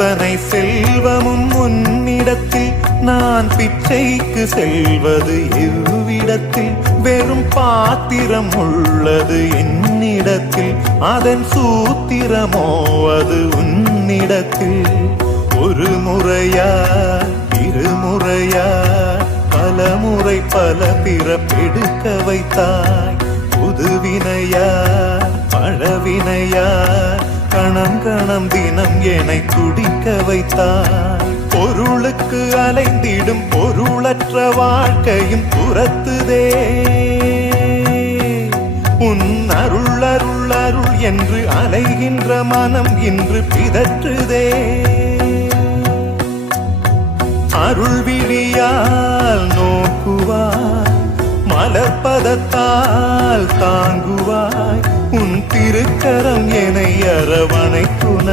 அத்தனை செல்வமும் உன்னிடத்தில் நான் பிச்சைக்கு செல்வது எவ்விடத்தில் வெறும் பாத்திரம் உள்ளது என்னிடத்தில் அதன் சூத்திரமோ அது உன்னிடத்தில் ஒரு முறையா இருமுறையா பல முறை பல பிறப்பெடுக்க வைத்தாய் புதுவினையா பழவினையா கணம் கணம் தினம் என்னை துடிக்க வைத்தாய் பொருளுக்கு அலைந்திடும் பொருளற்ற வாழ்க்கையும் துரத்துதே உன் அருள் அருள் அருள் என்று அலைகின்ற மனம் இன்று பிதற்றுதே அருள் விழியால் நோக்குவாய் மலர்பதத்தால் தாங்குவாய் உன் திருக்கரம் என்னை அரவணைக்குன